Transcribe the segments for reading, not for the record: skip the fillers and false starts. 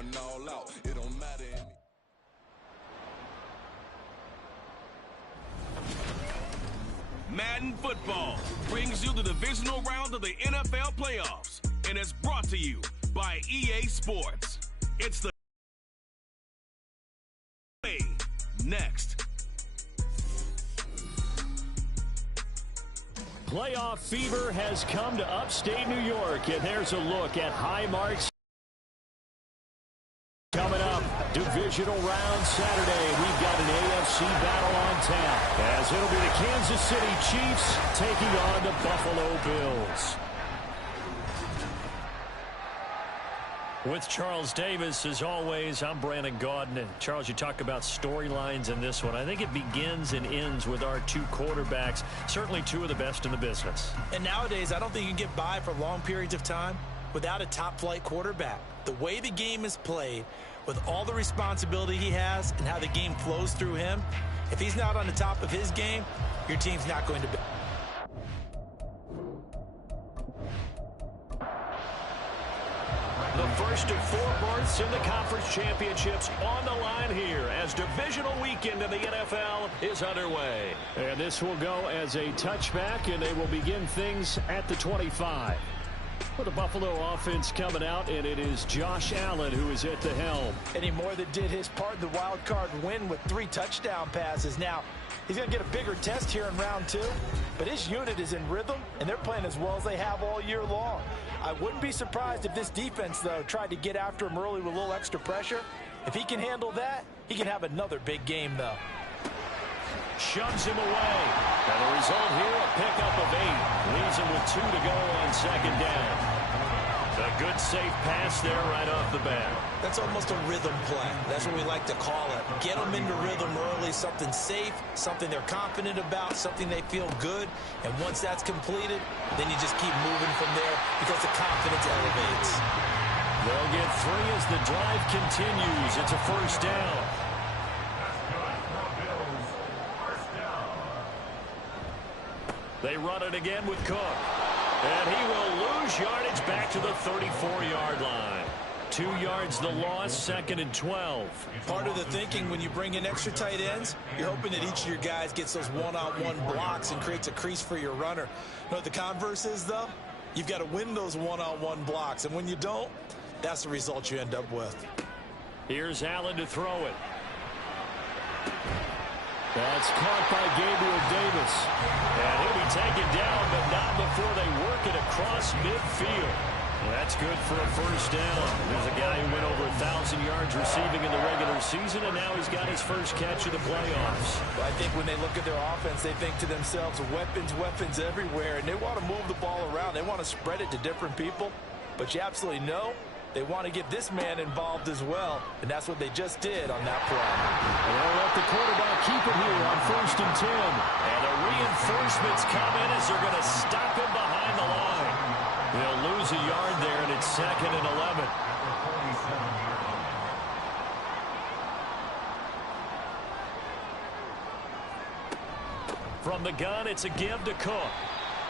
going all out. It don't matter. Madden Football brings you the divisional round of the NFL playoffs and is brought to you by EA Sports. It's the next. Playoff fever has come to upstate New York, and there's a look at high marks coming up. Divisional round Saturday. We've got an AFC battle on tap, as it'll be the Kansas City Chiefs taking on the Buffalo Bills. With Charles Davis, as always, I'm Brandon Gaudin. And Charles, you talk about storylines in this one. I think it begins and ends with our two quarterbacks, certainly two of the best in the business. And nowadays, I don't think you can get by for long periods of time without a top-flight quarterback. The way the game is played, with all the responsibility he has and how the game flows through him, if he's not on the top of his game, your team's not going to be. The first of 4 berths in the conference championships on the line here as divisional weekend in the NFL is underway. And this will go as a touchback, and they will begin things at the 25. With the Buffalo offense coming out, and it is Josh Allen who is at the helm. And he more than did his part in the wild card win with 3 touchdown passes. Now, he's going to get a bigger test here in round 2, but his unit is in rhythm, and they're playing as well as they have all year long. I wouldn't be surprised if this defense, though, tried to get after him early with a little extra pressure. If he can handle that, he can have another big game, though. Shoves him away. And the result here, a pickup of 8. Leaves him with 2 to go on second down. A good safe pass there right off the bat. That's almost a rhythm play. That's what we like to call it. Get them into rhythm early, something safe, something they're confident about, something they feel good. And once that's completed, then you just keep moving from there because the confidence elevates. They'll get 3 as the drive continues. It's a first down. They run it again with Cook. And he will lose yardage back to the 34-yard line. 2 yards the loss, 2nd and 12. Part of the thinking when you bring in extra tight ends, you're hoping that each of your guys gets those one-on-one blocks and creates a crease for your runner. You know what the converse is, though? You've got to win those one-on-one blocks. And when you don't, that's the result you end up with. Here's Allen to throw it. That's caught by Gabriel Davis. And he'll be taken down, but not before they work it across midfield. That's good for a first down. There's a guy who went over 1,000 yards receiving in the regular season, and now he's got his first catch of the playoffs. Well, I think when they look at their offense, they think to themselves, weapons, weapons everywhere, and they want to move the ball around. They want to spread it to different people, but you absolutely know they want to get this man involved as well, and that's what they just did on that play. They'll let the quarterback keep it here on 1st and 10. And the reinforcements come in as they're going to stop him behind the line. They'll lose a yard there, and it's 2nd and 11. From the gun, it's a give to Cook.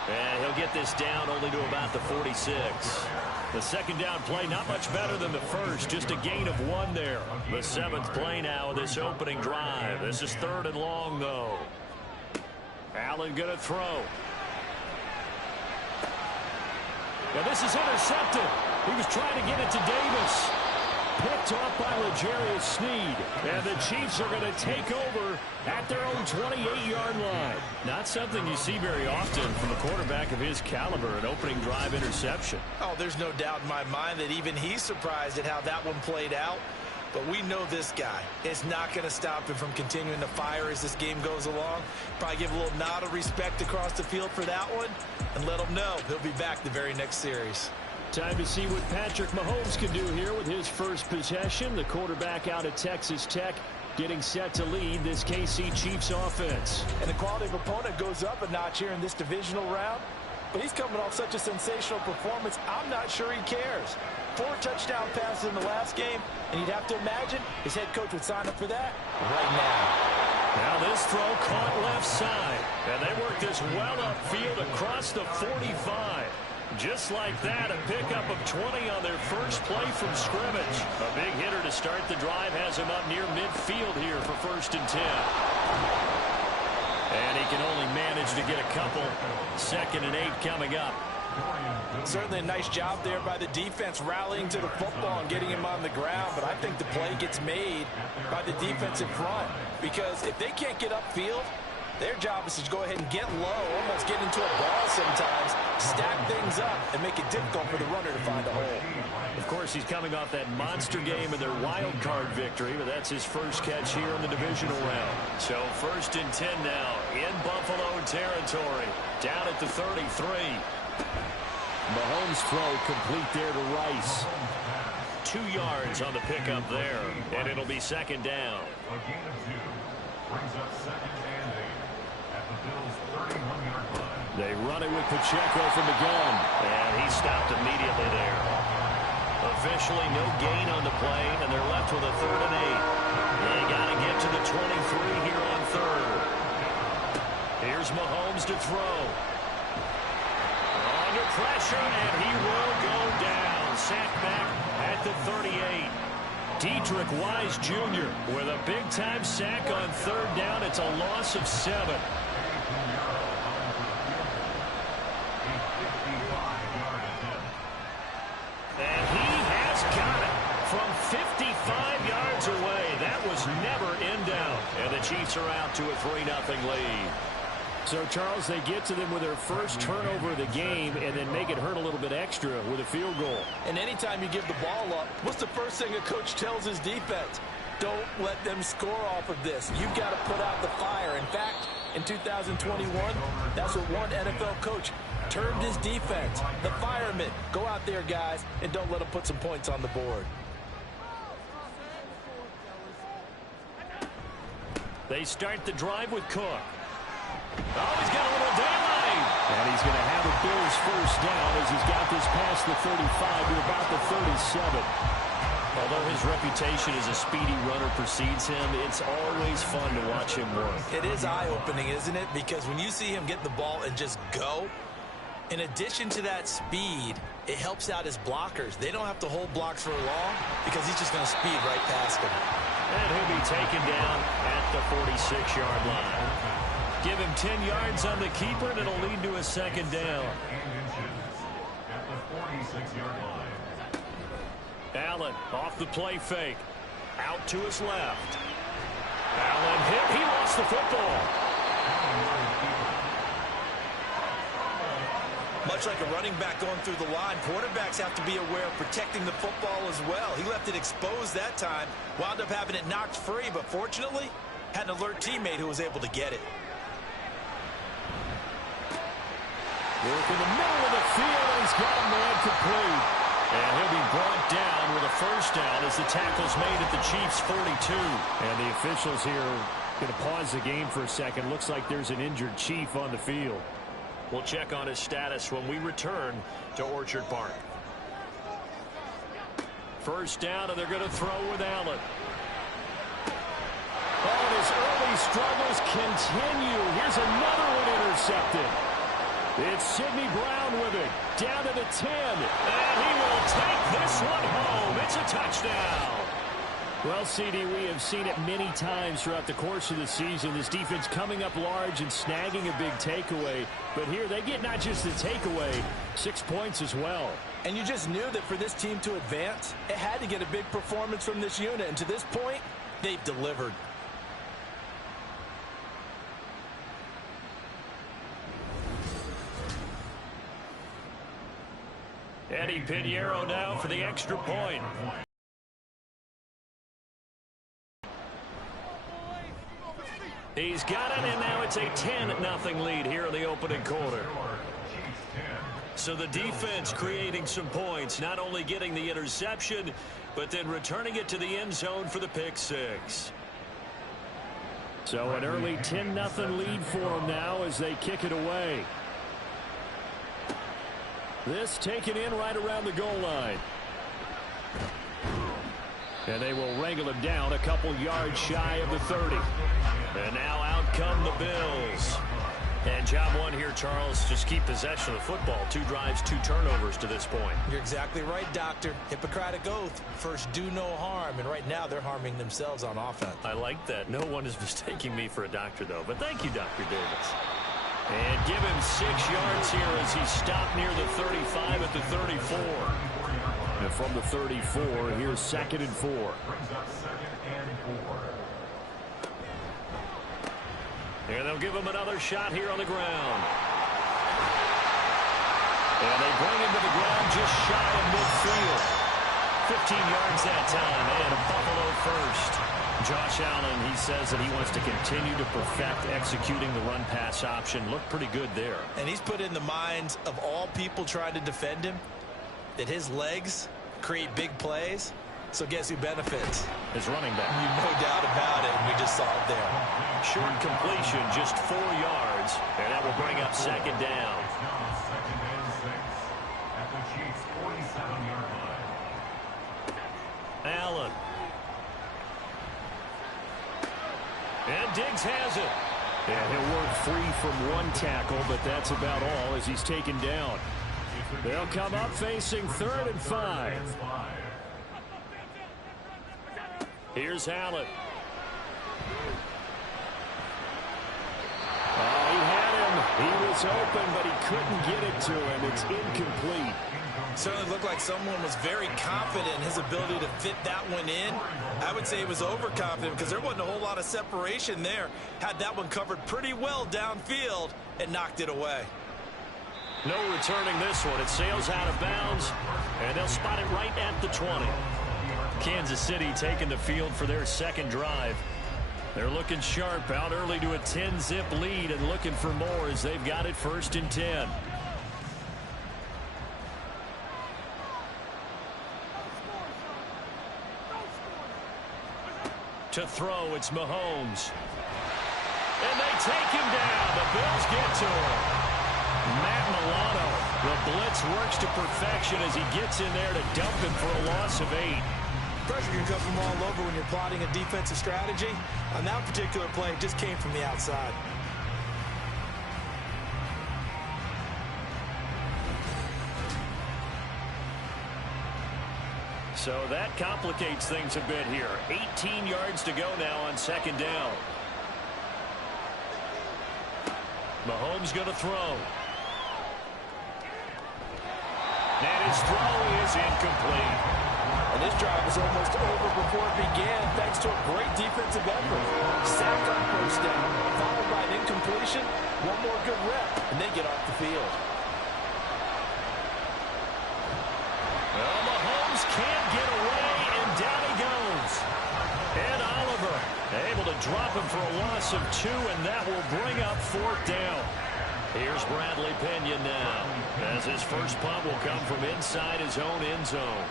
And he'll get this down only to about the 46. The second down play, not much better than the first, just a gain of 1 there. The 7th play now of this opening drive. This is 3rd and long, though. Allen going to throw. Now this is intercepted. He was trying to get it to Davis. Picked off by L'Jarius Sneed. And the Chiefs are going to take over at their own 28-yard line. Not something you see very often from a quarterback of his caliber, an opening drive interception. Oh, there's no doubt in my mind that even he's surprised at how that one played out. But we know this guy. It's not going to stop him from continuing to fire as this game goes along. Probably give a little nod of respect across the field for that one and let him know he'll be back the very next series. Time to see what Patrick Mahomes can do here with his first possession. The quarterback out of Texas Tech getting set to lead this KC Chiefs offense. And the quality of opponent goes up a notch here in this divisional round. But he's coming off such a sensational performance, I'm not sure he cares. 4 touchdown passes in the last game, and you'd have to imagine his head coach would sign up for that right now. Now this throw caught left side. And they work this well upfield across the 45. Just like that, a pickup of 20 on their first play from scrimmage. A big hitter to start the drive has him up near midfield here for 1st and 10. And he can only manage to get a couple. 2nd and 8 coming up. Certainly a nice job there by the defense rallying to the football and getting him on the ground, but I think the play gets made by the defensive front because if they can't get upfield, their job is to go ahead and get low, almost get into a ball sometimes, stack things up, and make it difficult for the runner to find a hole. Of course, he's coming off that monster game in their wild card victory, but that's his first catch here in the divisional round. So 1st and 10 now in Buffalo territory, down at the 33. Mahomes' throw complete there to Rice. 2 yards on the pickup there, and it'll be 2nd down. A gain of 2 brings up 2nd and 8 at the Bills' 31-yard line. They run it with Pacheco from the gun, and he stopped immediately there. Officially no gain on the play, and they're left with a 3rd and 8. They got to get to the 23 here on 3rd. Here's Mahomes to throw. Under pressure, and he will go down. Sacked back at the 38. Dietrich Wise Jr. with a big-time sack on 3rd down. It's a loss of 7. And he has got it from 55 yards away. That was never in doubt. And the Chiefs are out to a 3-0 lead. So, Charles, they get to them with their first turnover of the game and then make it hurt a little bit extra with a field goal. And anytime you give the ball up, what's the first thing a coach tells his defense? Don't let them score off of this. You've got to put out the fire. In fact, in 2021, that's what one NFL coach termed his defense. The firemen. Go out there, guys, and don't let them put some points on the board. They start the drive with Cook. Oh, he's got a little daylight. And he's going to have a Bills first down as he's got this past the 35 to about the 37. Although his reputation as a speedy runner precedes him, it's always fun to watch him work. It is eye-opening, isn't it? Because when you see him get the ball and just go, in addition to that speed, it helps out his blockers. They don't have to hold blocks for long because he's just going to speed right past them. And he'll be taken down at the 46-yard line. Give him 10 yards on the keeper, and it'll lead to a 2nd down. At the 46-yard line. Allen off the play fake. Out to his left. Allen hit. He lost the football. Much like a running back going through the line, quarterbacks have to be aware of protecting the football as well. He left it exposed that time, wound up having it knocked free, but fortunately, had an alert teammate who was able to get it. Work in the middle of the field, and he's got a man complete. And he'll be brought down with a first down as the tackle's made at the Chiefs' 42. And the officials here going to pause the game for a second. Looks like there's an injured Chief on the field. We'll check on his status when we return to Orchard Park. First down, and they're going to throw with Allen. Oh, and his early struggles continue. Here's another one intercepted. It's Sidney Brown with it. Down to the 10. And he will take this one home. It's a touchdown. Well, CD, we have seen it many times throughout the course of the season. This defense coming up large and snagging a big takeaway. But here they get not just the takeaway, 6 points as well. And you just knew that for this team to advance, it had to get a big performance from this unit. And to this point, they've delivered. Eddie Pinheiro now for the extra point. He's got it, and now it's a 10-0 lead here in the opening quarter. So the defense creating some points, not only getting the interception, but then returning it to the end zone for the pick six. So an early 10-0 lead for them now as they kick it away. This taken in right around the goal line. And they will wrangle him down a couple yards shy of the 30. And now out come the Bills. And job one here, Charles, just keep possession of the football. 2 drives, 2 turnovers to this point. You're exactly right, Doctor. Hippocratic oath. First, do no harm. And right now, they're harming themselves on offense. I like that. No one is mistaking me for a doctor, though. But thank you, Dr. Davis. And give him 6 yards here as he stopped near the 35 at the 34. And from the 34, here's 2nd and 4. Brings up 2nd and 4. And they'll give him another shot here on the ground. And they bring him to the ground just shy of midfield. 15 yards that time, and a Buffalo first. Josh Allen, he says that he wants to continue to perfect executing the run-pass option. Looked pretty good there. And he's put in the minds of all people trying to defend him that his legs create big plays. So guess who benefits? His running back. No doubt about it. We just saw it there. Short completion, just 4 yards. And that will bring up 2nd down. It's now 2nd and 6 at the Chiefs' 47-yard line. Allen. And Diggs has it. And he'll work free from 1 tackle, but that's about all as he's taken down. They'll come up facing 3rd and 5. Here's Allen. He had him. He was open, but he couldn't get it to him. It's incomplete. Certainly looked like someone was very confident in his ability to fit that one in. I would say he was overconfident because there wasn't a whole lot of separation there. Had that one covered pretty well downfield and knocked it away. No returning this one. It sails out of bounds, and they'll spot it right at the 20. Kansas City taking the field for their 2nd drive. They're looking sharp, out early to a 10-zip lead and looking for more as they've got it 1st and 10. To throw, it's Mahomes. And they take him down. The Bills get to him. Matt Milano, the blitz works to perfection as he gets in there to dump him for a loss of 8. Pressure can come from all over when you're plotting a defensive strategy. On that particular play, it just came from the outside. So that complicates things a bit here. 18 yards to go now on 2nd down. Mahomes going to throw. And his throw is incomplete. And this drive was almost over before it began thanks to a great defensive effort. Sack on 1st down, followed by an incompletion. One more good rep, and they get off the field. Well, Mahomes can't get away, and down he goes. And Oliver able to drop him for a loss of 2, and that will bring up 4th down. Here's Bradley Pinion now, as his first punt will come from inside his own end zone.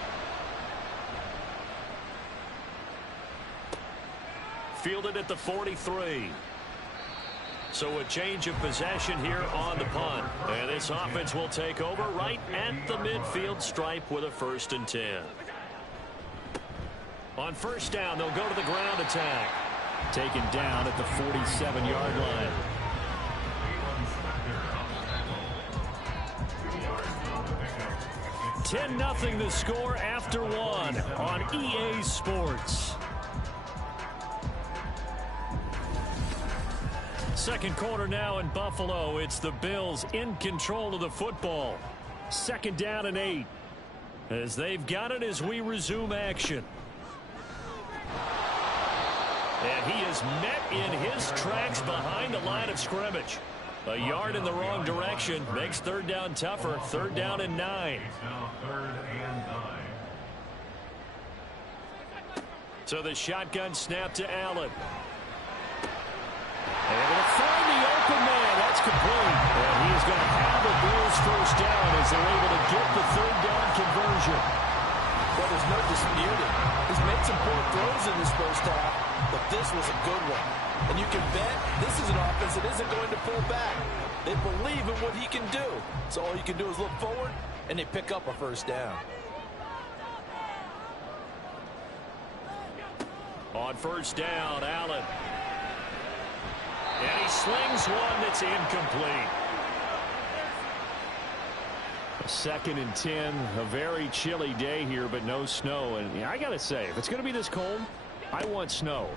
Fielded at the 43. So a change of possession here on the punt. And this offense will take over right at the midfield stripe with a 1st and 10. On 1st down, they'll go to the ground attack. Taken down at the 47-yard line. 10-0 the score after 1 on EA Sports. 2nd quarter now in Buffalo. It's the Bills in control of the football. 2nd down and 8. As they've got it as we resume action. And he is met in his tracks behind the line of scrimmage. A yard in the wrong direction makes 3rd down tougher. 3rd down and 9. Now 3rd and 9. So the shotgun snap to Allen. Able to find the open man. That's complete. And he's going to have the Bills 1st down as they're able to get the 3rd down conversion. Well, there's no disputing. He's made some poor throws in this 1st half, but this was a good one. And you can bet this is an offense that isn't going to pull back. They believe in what he can do. So all you can do is look forward, and they pick up a 1st down. On 1st down, Allen. And he slings one that's incomplete. A 2nd and 10, a very chilly day here, but no snow. And yeah, I got to say, if it's going to be this cold, I want snow.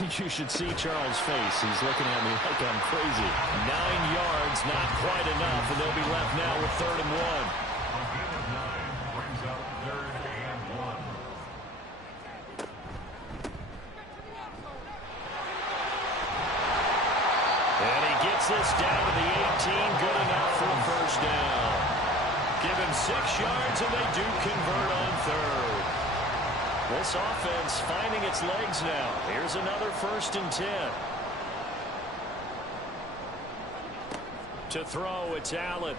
You should see Charles' face. He's looking at me like I'm crazy. 9 yards, not quite enough, and they'll be left now with 3rd and 1. A gain of 9 brings up 3rd and 1. And he gets this down to the 18, good enough for a 1st down. Give him 6 yards, and they do convert on 3rd. This offense finding its legs now. Here's another 1st and 10. To throw, it's Allen.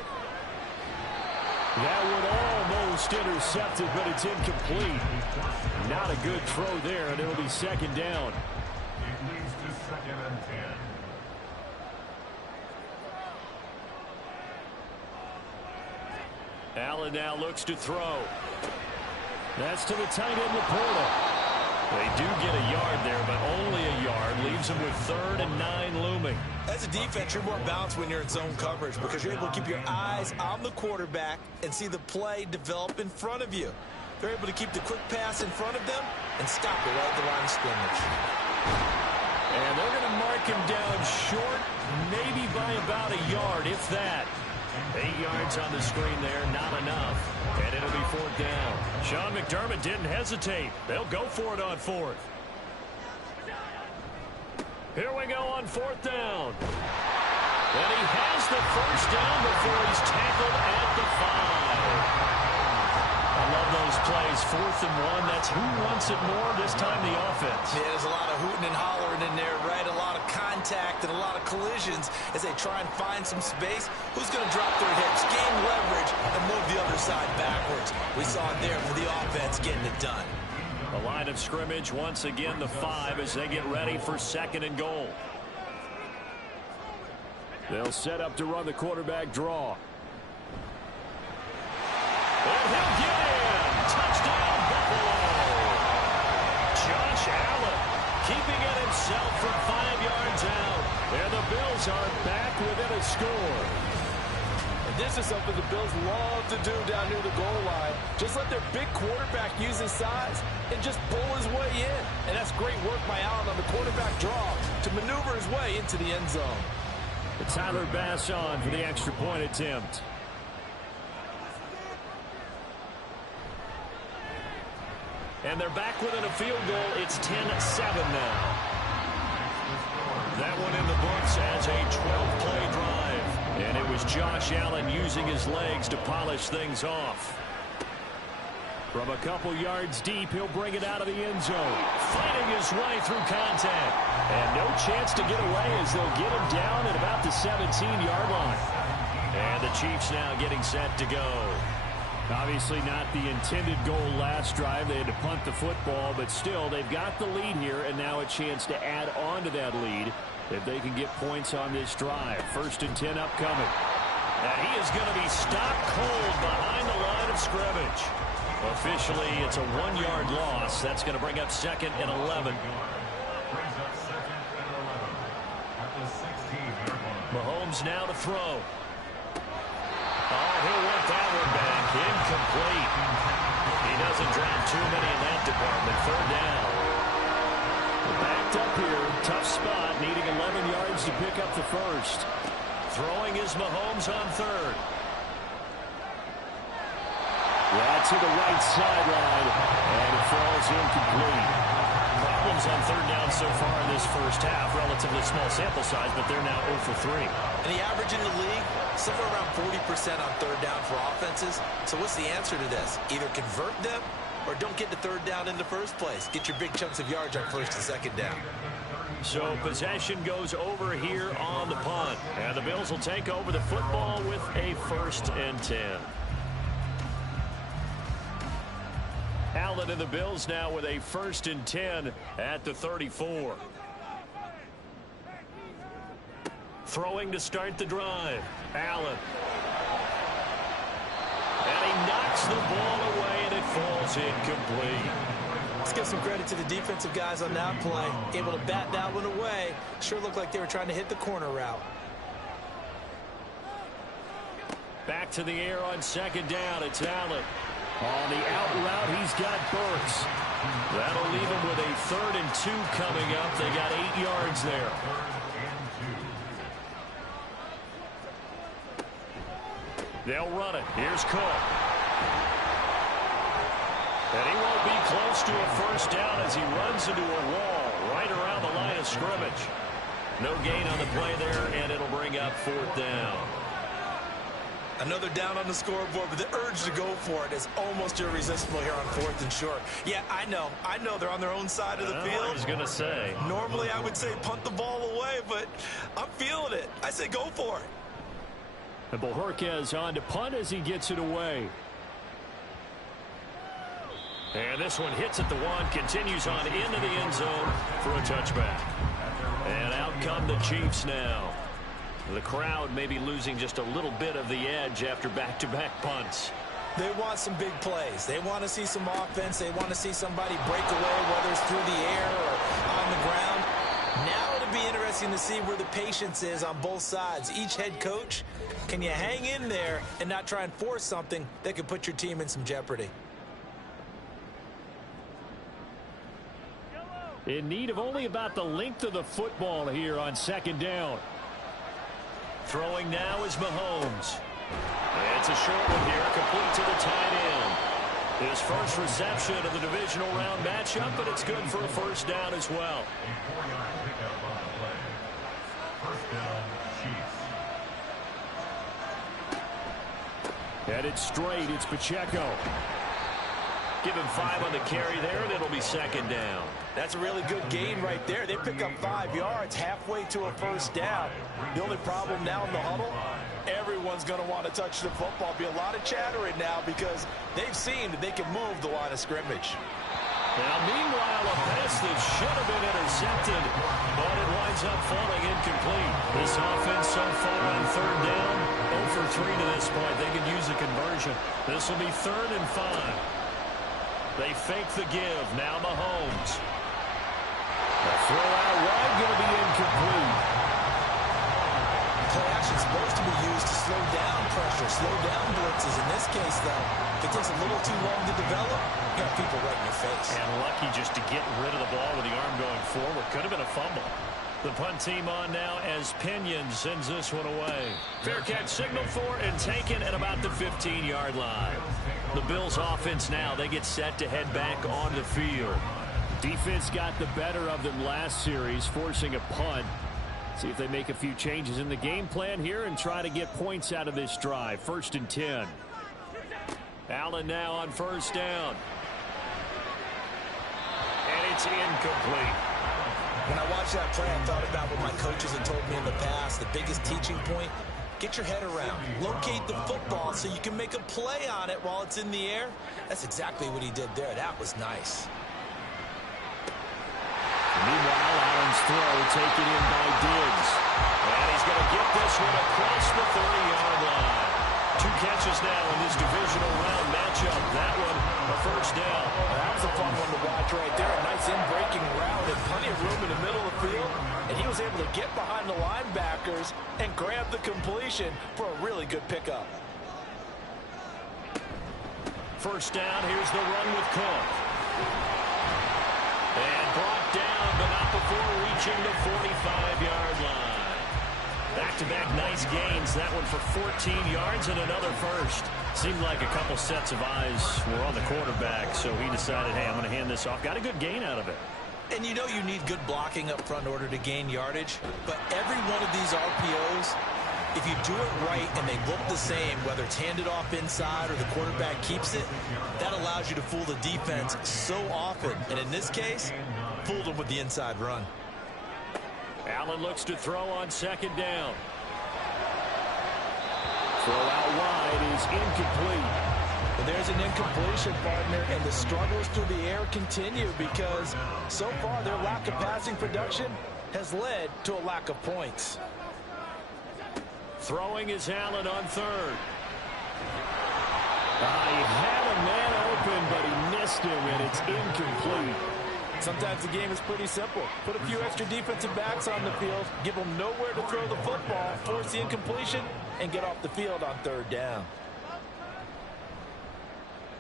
That would almost intercept it, but it's incomplete. Not a good throw there, and it'll be 2nd down. It leads to 2nd and 10. Allen now looks to throw. That's to the tight end, Laporta. They do get a yard there, but only a yard. Leaves them with 3rd and 9 looming. As a defense, you're more balanced when you're in zone coverage because you're able to keep your eyes on the quarterback and see the play develop in front of you. They're able to keep the quick pass in front of them and stop it right at the line of scrimmage. And they're going to mark him down short, maybe by about a yard, if that. 8 yards on the screen there, not enough. And it'll be 4th down. Sean McDermott didn't hesitate. They'll go for it on 4th. Here we go on 4th down. And he has the 1st down before he's tackled at the 5. I love those plays. 4th and 1. That's who wants it more, this time the offense. Yeah, there's a lot of hooting and hollering in there, right? A lot of contact and a lot of collisions as they try and find some space. Who's going to drop their hips, gain leverage, and move the other side backwards? We saw it there for the offense getting it done. The line of scrimmage, once again, the 5 as they get ready for 2nd and goal. They'll set up to run the quarterback draw. And he'll get in. Touchdown, Buffalo. Josh Allen keeping it himself from 5 yards out. And the Bills are back within a score. And this is something the Bills love to do down near the goal line. Just let their big quarterback use his size and just pull his way in. And that's great work by Allen on the quarterback draw to maneuver his way into the end zone. Tyler Bass on for the extra point attempt. And they're back within a field goal. It's 10-7 now. That one in the books as a 12-play drive. And it was Josh Allen using his legs to polish things off. From a couple yards deep, he'll bring it out of the end zone. Fighting his way through contact. And no chance to get away as they'll get him down at about the 17-yard line. And the Chiefs now getting set to go. Obviously not the intended goal last drive. They had to punt the football, but still, they've got the lead here, and now a chance to add on to that lead if they can get points on this drive. 1st and 10 upcoming. And he is going to be stopped cold behind the line of scrimmage. Officially, it's a 1-yard loss. That's going to bring up 2nd and 11. Brings up 2nd and 11 at the 16-yard line. Mahomes now to throw. Oh, he'll want that one back. Incomplete. He doesn't drop too many in that department. 3rd down. Backed up here. Tough spot. Needing 11 yards to pick up the 1st. Throwing is Mahomes on 3rd. Yeah, to the right sideline. And it falls incomplete. Problems on 3rd down so far in this first half. Relatively small sample size, but they're now 0 for 3. And the average in the league, somewhere around 40% on 3rd down for offenses. So what's the answer to this? Either convert them or don't get the 3rd down in the first place. Get your big chunks of yards on 1st and 2nd down. So possession goes over here on the punt. And the Bills will take over the football with a 1st and 10. Allen and the Bills now with a 1st and 10 at the 34. Throwing to start the drive. Allen. And he knocks the ball away, and it falls incomplete. Let's give some credit to the defensive guys on that play. Able to bat that one away. Sure looked like they were trying to hit the corner route. Back to the air on second down. It's Allen. On the out route, he's got Burks. That'll leave him with a 3rd and 2 coming up. They got 8 yards there. They'll run it. Here's Cook. And he won't be close to a first down as he runs into a wall right around the line of scrimmage. No gain on the play there, and it'll bring up 4th down. Another down on the scoreboard, but the urge to go for it is almost irresistible here on 4th and short. Yeah, I know they're on their own side of the field. I was going to say. Normally I would say punt the ball away, but I'm feeling it. I say go for it. And Bojorquez on to punt as he gets it away. And this one hits at the 1, continues on into the end zone for a touchback. And out come the Chiefs now. The crowd may be losing just a little bit of the edge after back-to-back punts. They want some big plays. They want to see some offense. They want to see somebody break away, whether it's through the air or on the ground. Now it'll be interesting to see where the patience is on both sides. Each head coach, can you hang in there and not try and force something that could put your team in some jeopardy? In need of only about the length of the football here on second down. Throwing now is Mahomes. It's a short one here, complete to the tight end. His first reception of the divisional round matchup, but it's good for a first down as well. A 4-yard pickup on the play. First down, Chiefs. Headed straight, it's Pacheco. Give him 5 on the carry there, and it'll be second down. That's a really good gain right there. They pick up 5 yards halfway to a first down. The only problem now in the huddle, everyone's going to want to touch the football. Be a lot of chattering now because they've seen that they can move the line of scrimmage. Now, meanwhile, a pass that should have been intercepted, but it winds up falling incomplete. This offense so far on third down, 0 for 3 to this point. They could use a conversion. This will be 3rd and 5. They fake the give. Now Mahomes. The throw out wide going to be incomplete. Play action is supposed to be used to slow down pressure, slow down blitzes. In this case, though, if it takes a little too long to develop, you got people right in your face. And lucky just to get rid of the ball with the arm going forward. Could have been a fumble. The punt team on now as Pinion sends this one away. Fair catch signaled for and taken at about the 15-yard line. The Bills offense now, they get set to head back on the field. Defense got the better of them last series, forcing a punt. See if they make a few changes in the game plan here and try to get points out of this drive. 1st and 10. Allen now on first down. And it's incomplete. When I watched that play, I thought about what my coaches had told me in the past. The biggest teaching point, get your head around. Locate the football so you can make a play on it while it's in the air. That's exactly what he did there. That was nice. Meanwhile, Allen's throw taken in by Diggs. And he's going to get this one across the 30-yard line. 2 catches now in this divisional round matchup. That one, a first down. That was a fun one to watch right there. A nice in-breaking route and plenty of room in the middle of the field. And he was able to get behind the linebackers and grab the completion for a really good pickup. First down, here's the run with Cook. And brought down, but not before reaching the 45-yard line. Back-to-back nice gains. That one for 14 yards and another first. Seemed like a couple sets of eyes were on the quarterback, so he decided, hey, I'm going to hand this off. Got a good gain out of it. And you know you need good blocking up front in order to gain yardage. But every one of these RPOs, if you do it right and they look the same, whether it's handed off inside or the quarterback keeps it, that allows you to fool the defense so often. And in this case, fooled them with the inside run. Allen looks to throw on second down. Throw out wide is incomplete. Well, there's an incompletion, partner, and the struggles through the air continue because so far their lack of passing production has led to a lack of points. Throwing is Allen on third. He had a man open, but he missed him, and it's incomplete. Sometimes the game is pretty simple. Put a few extra defensive backs on the field, give them nowhere to throw the football, force the incompletion, and get off the field on third down.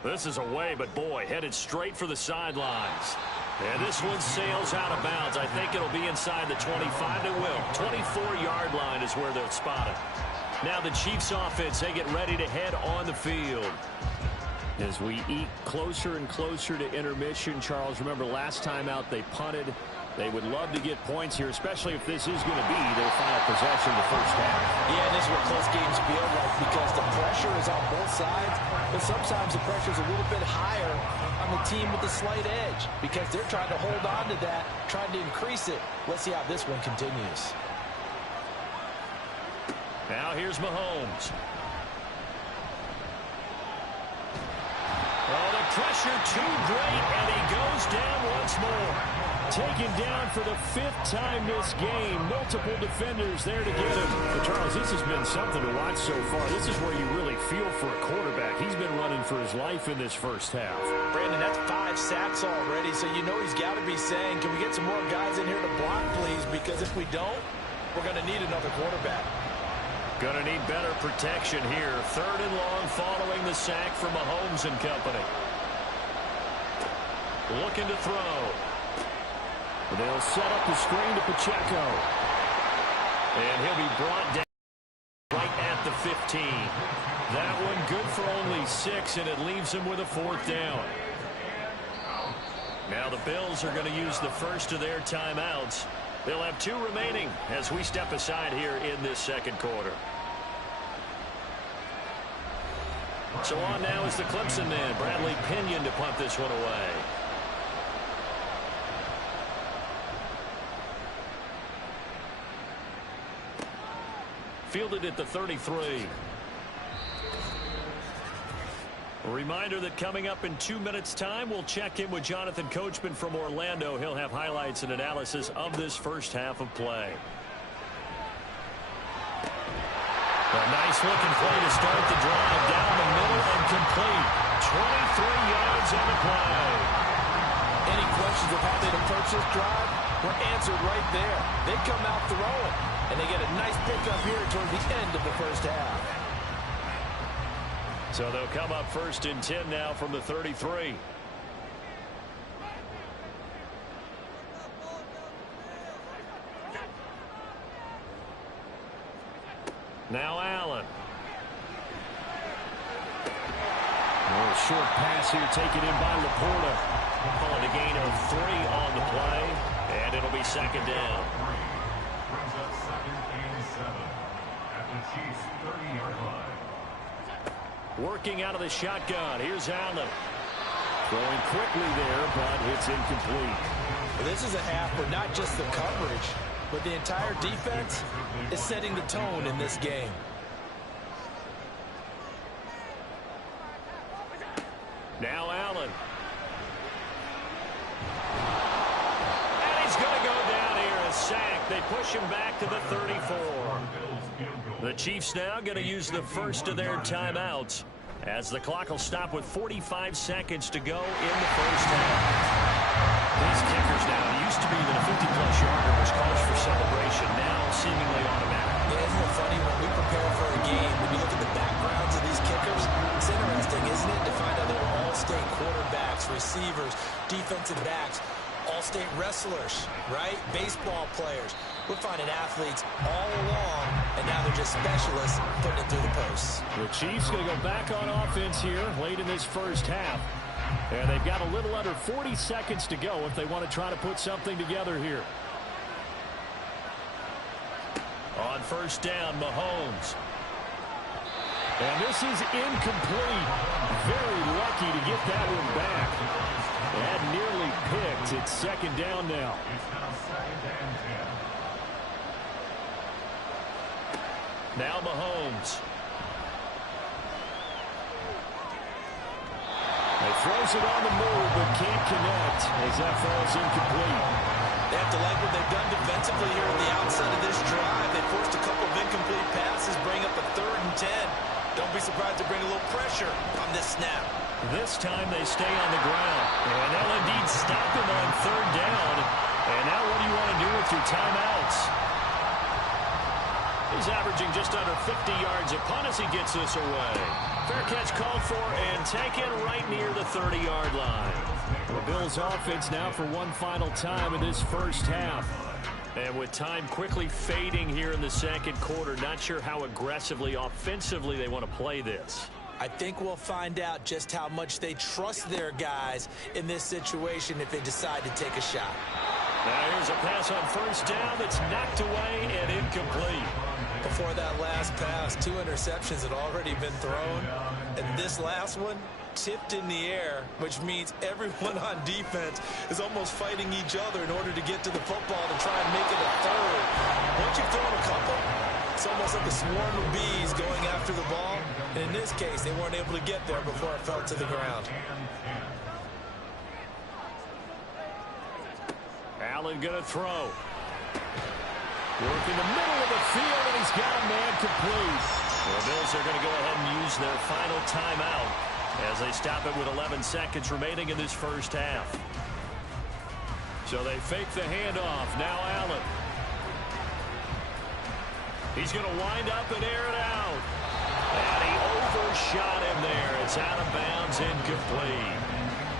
This is away, but boy, headed straight for the sidelines. And this one sails out of bounds. I think it'll be inside the 25. It will. 24-yard line is where they'll spot it. Now the Chiefs offense, they get ready to head on the field. As we eat closer and closer to intermission, Charles, remember last time out they punted. They would love to get points here, especially if this is going to be their final possession of the first half. Yeah, and this is what close games feel like because the pressure is on both sides, but sometimes the pressure is a little bit higher on the team with the slight edge because they're trying to hold on to that, trying to increase it. Let's see how this one continues. Now here's Mahomes. Oh, the pressure too great, and he goes down once more. Taken down for the 5th time this game. Multiple defenders there to get him. But Charles, this has been something to watch so far. This is where you really feel for a quarterback. He's been running for his life in this first half. Brandon, that's 5 sacks already, so you know he's got to be saying, can we get some more guys in here to block, please? Because if we don't, we're going to need another quarterback. Going to need better protection here. 3rd and long following the sack from Mahomes and company. Looking to throw. They'll set up the screen to Pacheco. And he'll be brought down right at the 15. That one good for only 6, and it leaves him with a 4th down. Now the Bills are going to use the first of their timeouts. They'll have 2 remaining as we step aside here in this second quarter. So on now is the Clemson man, Bradley Pinion, to punt this one away. Fielded at the 33. A reminder that coming up in 2 minutes' time, we'll check in with Jonathan Coachman from Orlando. He'll have highlights and analysis of this first half of play. A nice-looking play to start the drive down the middle and complete. 23 yards on the play. Any questions of how they'd approach this drive were answered right there. They come out throwing, and they get a nice pickup here toward the end of the first half. So they'll come up 1st and 10 now from the 33. Now Allen. A short pass here taken in by Laporta. Calling a gain of 3 on the play, and it'll be 2nd down. Brings up 2nd and 7 at the Chiefs' 30-yard line. Working out of the shotgun. Here's Allen. Throwing quickly there, but it's incomplete. Well, this is a half where not just the coverage, but the entire defense is setting the tone in this game. Now Allen. And he's going to go down here and sack. They push him back to the 34. The Chiefs now going to use the first of their timeouts as the clock will stop with 45 seconds to go in the first half. These kickers now, it used to be that a 50-plus yarder was cause for celebration, now seemingly automatic. Yeah, isn't it funny when we prepare for a game, when you look at the backgrounds of these kickers, it's interesting, isn't it, to find out they're all-state quarterbacks, receivers, defensive backs, all-state wrestlers, right? Baseball players. We're finding athletes all along, and now they're just specialists putting it through the posts. The Chiefs going to go back on offense here late in this first half. And they've got a little under 40 seconds to go if they want to try to put something together here. On 1st down, Mahomes. And this is incomplete. Very lucky to get that one back. That nearly picked. It's 2nd down now. It's now 2nd and 10. Now Mahomes. He throws it on the move, but can't connect as that falls incomplete. They have to like what they've done defensively here at the outset of this drive. They forced a couple of incomplete passes, bring up a 3rd and 10. Don't be surprised to bring a little pressure on this snap. This time they stay on the ground. And they'll indeed stop him on third down. And now what do you want to do with your timeouts? He's averaging just under 50 yards a punt as he gets this away. Fair catch called for and taken right near the 30-yard line. The Bills offense now for one final time in this first half. And with time quickly fading here in the second quarter, not sure how aggressively, offensively they want to play this. I think we'll find out just how much they trust their guys in this situation if they decide to take a shot. Now here's a pass on first down that's knocked away and incomplete. Before that last pass, 2 interceptions had already been thrown. And this last one tipped in the air, which means everyone on defense is almost fighting each other in order to get to the football to try and make it a third. Once you've thrown a couple, it's almost like a swarm of bees going after the ball. And in this case, they weren't able to get there before it fell to the ground. Allen going to throw. Working the middle of the field, and he's got a man complete. The Bills are going to go ahead and use their final timeout as they stop it with 11 seconds remaining in this first half. So they fake the handoff. Now Allen. He's going to wind up and air it out. And he overshot him there. It's out of bounds, incomplete.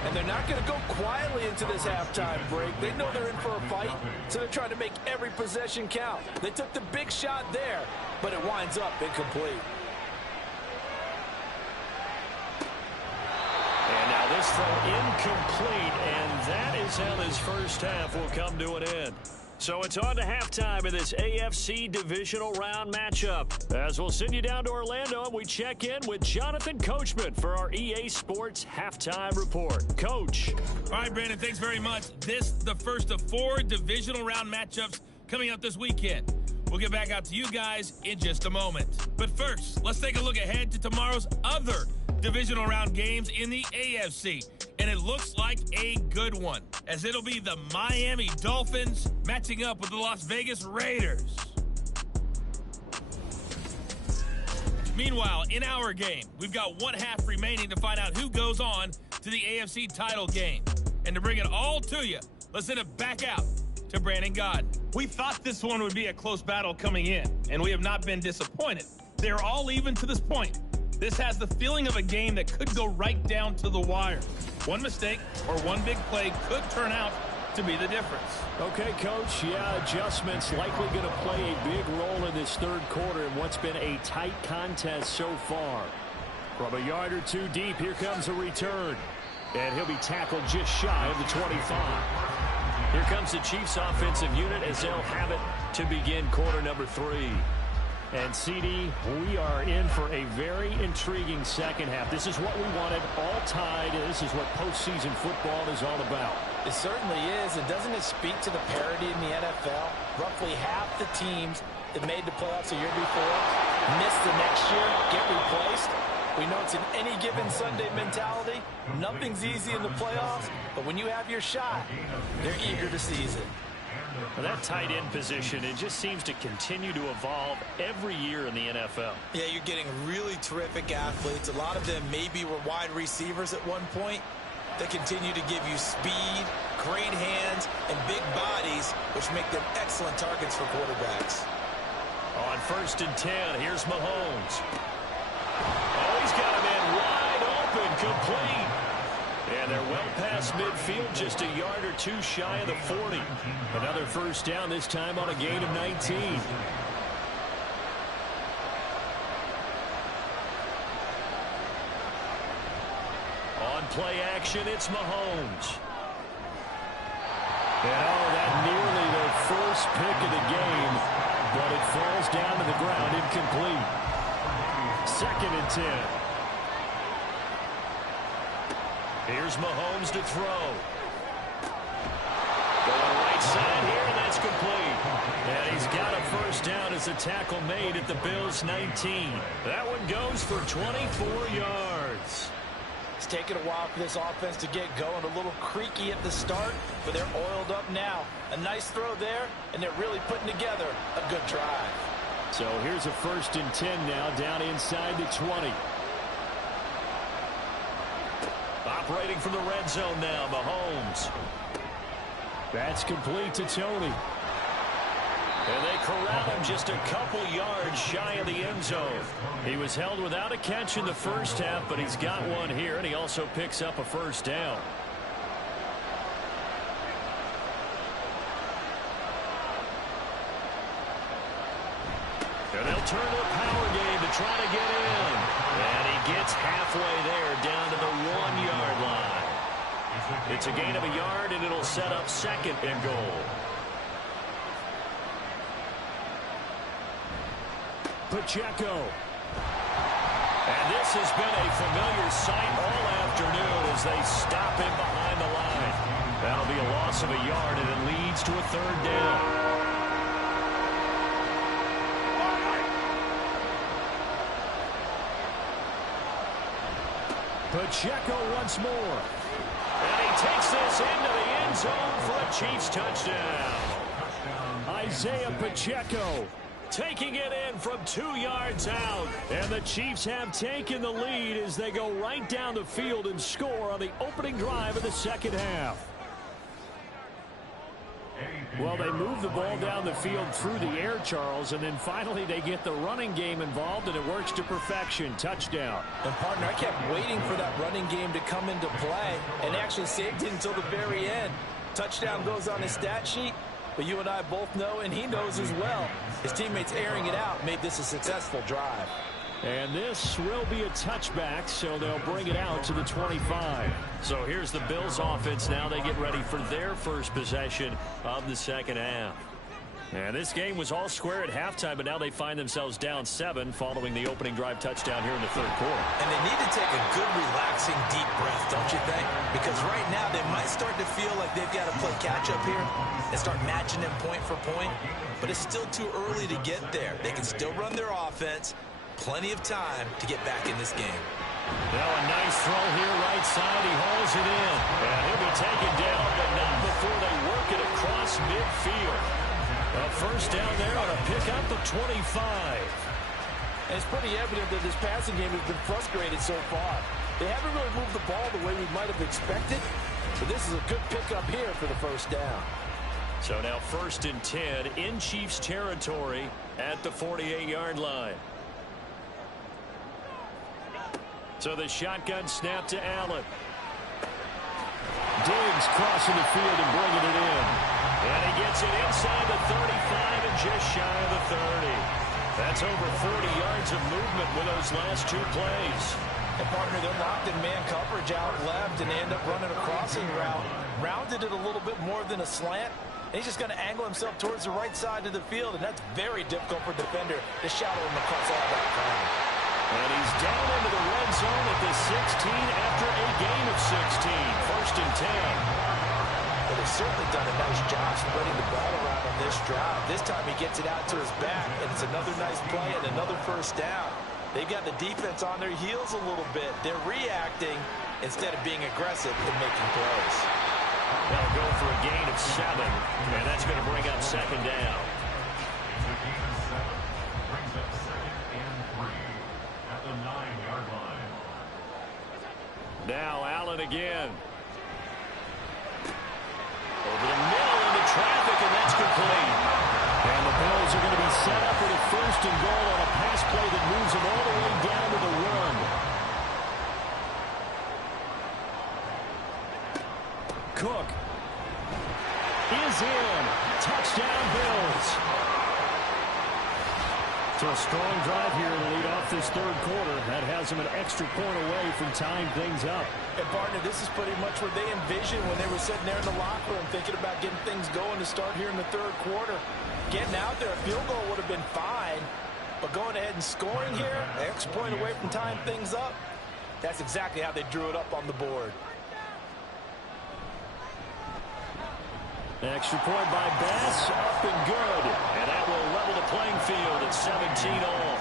And they're not going to go quietly into this halftime break. They know they're in for a fight, so they're trying to make every possession count. They took the big shot there, but it winds up incomplete. And now this throw incomplete, and that is how this first half will come to an end. So it's on to halftime in this AFC Divisional Round matchup. As we'll send you down to Orlando, and we check in with Jonathan Coachman for our EA Sports Halftime Report. Coach. All right, Brandon, thanks very much. This the first of 4 Divisional Round matchups coming up this weekend. We'll get back out to you guys in just a moment. But first, let's take a look ahead to tomorrow's other Divisional Round games in the AFC. And it looks like a good one, as it'll be the Miami Dolphins matching up with the Las Vegas Raiders. Meanwhile, in our game, we've got 1 half remaining to find out who goes on to the AFC title game. And to bring it all to you, let's send it back out to Brandon Gaudin. We thought this one would be a close battle coming in, and we have not been disappointed. They're all even to this point. This has the feeling of a game that could go right down to the wire. One mistake or one big play could turn out to be the difference. Okay, Coach. Yeah, adjustments likely going to play a big role in this third quarter in what's been a tight contest so far. From a yard or 2 deep, here comes a return. And he'll be tackled just shy of the 25. Here comes the Chiefs offensive unit as they'll have it to begin quarter number 3. And, CD, we are in for a very intriguing second half. This is what we wanted, all tied. This is what postseason football is all about. It certainly is. And doesn't it speak to the parity in the NFL? Roughly half the teams that made the playoffs a year before miss the next year, get replaced. We know it's an any given Sunday mentality. Nothing's easy in the playoffs, but when you have your shot, they're eager to seize it. Well, that tight end position, it just seems to continue to evolve every year in the NFL. Yeah, you're getting really terrific athletes. A lot of them maybe were wide receivers at one point. They continue to give you speed, great hands, and big bodies, which make them excellent targets for quarterbacks. On 1st and 10, here's Mahomes. Oh, he's got him in wide open, complete. And they're well past midfield, just a yard or 2 shy of the 40. Another first down, this time on a gain of 19. On play action, it's Mahomes. And that nearly their first pick of the game, but it falls down to the ground, incomplete. 2nd and 10. Here's Mahomes to throw. Going right side here, and that's complete. And he's got a first down as a tackle made at the Bills' 19. That one goes for 24 yards. It's taken a while for this offense to get going. A little creaky at the start, but they're oiled up now. A nice throw there, and they're really putting together a good drive. So here's a 1st and 10 now, down inside the 20. Operating from the red zone now, Mahomes. That's complete to Tony. And they corral him just a couple yards shy of the end zone. He was held without a catch in the first half, but he's got one here, and he also picks up a first down. And they'll turn to the power game to try to get in. And he gets halfway there down to the 1-yard line. It's a gain of a yard, and it'll set up second and goal. Pacheco. And this has been a familiar sight all afternoon as they stop him behind the line. That'll be a loss of a yard, and it leads to a third down. Pacheco once more. And he takes this into the end zone for a Chiefs touchdown. Isaiah Pacheco taking it in from 2 yards out. And the Chiefs have taken the lead as they go right down the field and score on the opening drive of the second half. Well, they move the ball down the field through the air, Charles, and then finally they get the running game involved, and it works to perfection. Touchdown. And, partner, I kept waiting for that running game to come into play and actually saved it until the very end. Touchdown goes on his stat sheet, but you and I both know, and he knows as well, his teammates airing it out made this a successful drive. And this will be a touchback, so they'll bring it out to the 25. So here's the Bills offense now. They get ready for their first possession of the second half. And this game was all square at halftime, but now they find themselves down 7 following the opening drive touchdown here in the third quarter. And they need to take a good, relaxing, deep breath, don't you think? Because right now they might start to feel like they've got to play catch-up here and start matching them point for point. But it's still too early to get there. They can still run their offense. Plenty of time to get back in this game. Now a nice throw here right side. He hauls it in. And he'll be taken down, but not before they work it across midfield. A first down there on a pickup of 25. And it's pretty evident that this passing game has been frustrated so far. They haven't really moved the ball the way we might have expected, but this is a good pickup here for the first down. So now 1st and 10 in Chiefs territory at the 48-yard line. So the shotgun snap to Allen. Diggs crossing the field and bringing it in. And he gets it inside the 35 and just shy of the 30. That's over 40 yards of movement with those last 2 plays. And, partner, they're locked in man coverage out left, and they end up running a crossing route. Rounded it a little bit more than a slant. And he's just going to angle himself towards the right side of the field, and that's very difficult for a defender to shadow him across all that ground. And he's down into the red zone at the 16 after a gain of 16. 1st and 10. But they've certainly done a nice job spreading the ball around on this drive. This time he gets it out to his back, and it's another nice play and another first down. They've got the defense on their heels a little bit. They're reacting instead of being aggressive and making plays. They'll go for a gain of 7, and that's going to bring up second down. Now Allen again. Over the middle into traffic, and that's complete. And the Bills are going to be set up with a 1st and goal on a pass play that moves them all the way down to the run. Cook is in. Touchdown, Bills. So a strong drive here to lead off this third quarter. That has them an extra point away from tying things up. And, partner, this is pretty much what they envisioned when they were sitting there in the locker room thinking about getting things going to start here in the third quarter. Getting out there, a field goal would have been fine. But going ahead and scoring here, an extra point away from tying things up, that's exactly how they drew it up on the board. Extra point by Bass, up and good. And that will level the playing field at 17 all.